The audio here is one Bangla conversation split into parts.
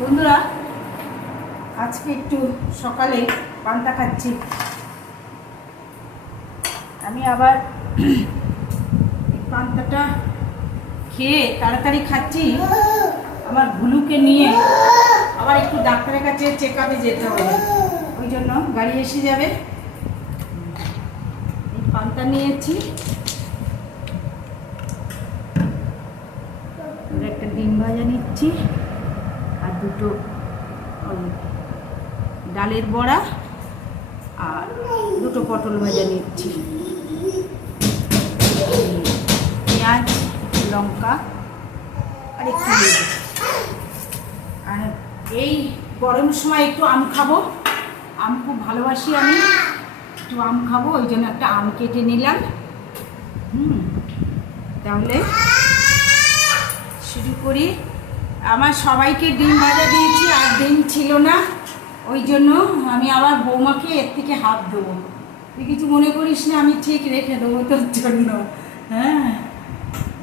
বন্ধুরা, আজকে একটু সকালে পান্তা খাচ্ছি। আমি আবার পান্তাটা খেয়ে তাড়াতাড়ি খাচ্ছি। আমার ভুলুকে নিয়ে আবার একটু ডাক্তারের কাছে চেক আপে যেতে হবে, ওই জন্য গাড়ি এসে যাবে। এই পান্তা নিয়েছি, একটা ডিম ভাজা নিচ্ছি আর দুটো ডালের বড়া আর দুটো পটল ভাজা নিচ্ছি। পেঁয়াজ, লঙ্কা আর একটু লেবু। আর এই গরমের সময় একটু আম খাবো, আম খুব ভালোবাসি আমি, একটু আম খাবো, ওই জন্য একটা আম কেটে নিলাম। তাহলে শুরু করি। আমার সবাইকে ডিম ভাজা দিয়েছি আর ডিম ছিল না, ওই জন্য আমি আবার বৌমাকে এর থেকে হাত দেবো। তুই কিছু মনে করিস না, আমি ঠিক রেখে দেবো তোর জন্য। হ্যাঁ,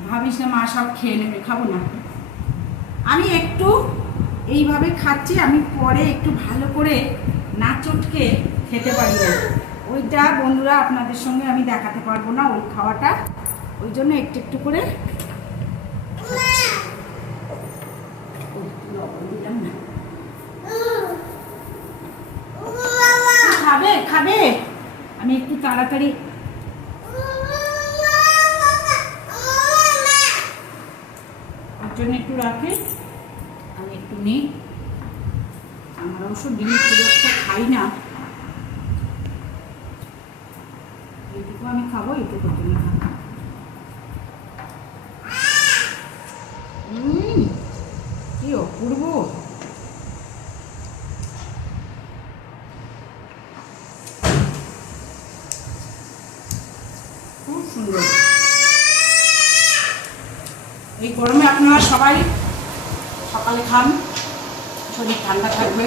ভাবিস না মা সব খেয়ে নেবে, খাবো না। আমি একটু এইভাবে খাচ্ছি, আমি পরে একটু ভালো করে না চটকে খেতে পারি না, ওইটা বন্ধুরা আপনাদের সঙ্গে আমি দেখাতে পারবো না ওই খাওয়াটা, ওই জন্য একটু একটু করে খাবে খাবে। আমি একটু তাড়াতাড়ি ওর জন্য একটু রাখি, আমি একটু নিই। আমার অবশ্য ডিম খুব একটা খাই না, এইটুকু আমি খাবো, এইটুকু তুমি খাবো। কি অপূর্ব! খুব সুন্দর। এই গরমে আপনারা সবাই সকালে খান, শরীর ঠান্ডা থাকবে।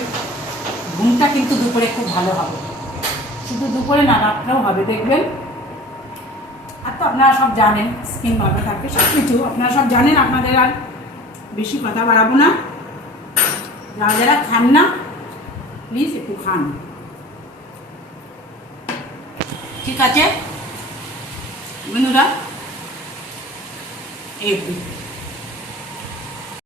ঘুমটা কিন্তু দুপুরে খুব ভালো হবে, শুধু দুপুরে না, রাত্রেও হবে, দেখবেন। আর তো আপনারা সব জানেন, স্কিন ভালো থাকবে, সব কিছু আপনারা সব জানেন। আপনাদের আর বেশি কথা বাড়াবো না। যারা যারা খান না, প্লিজ একটু খান, ঠিক আছে বন্ধুরা? এই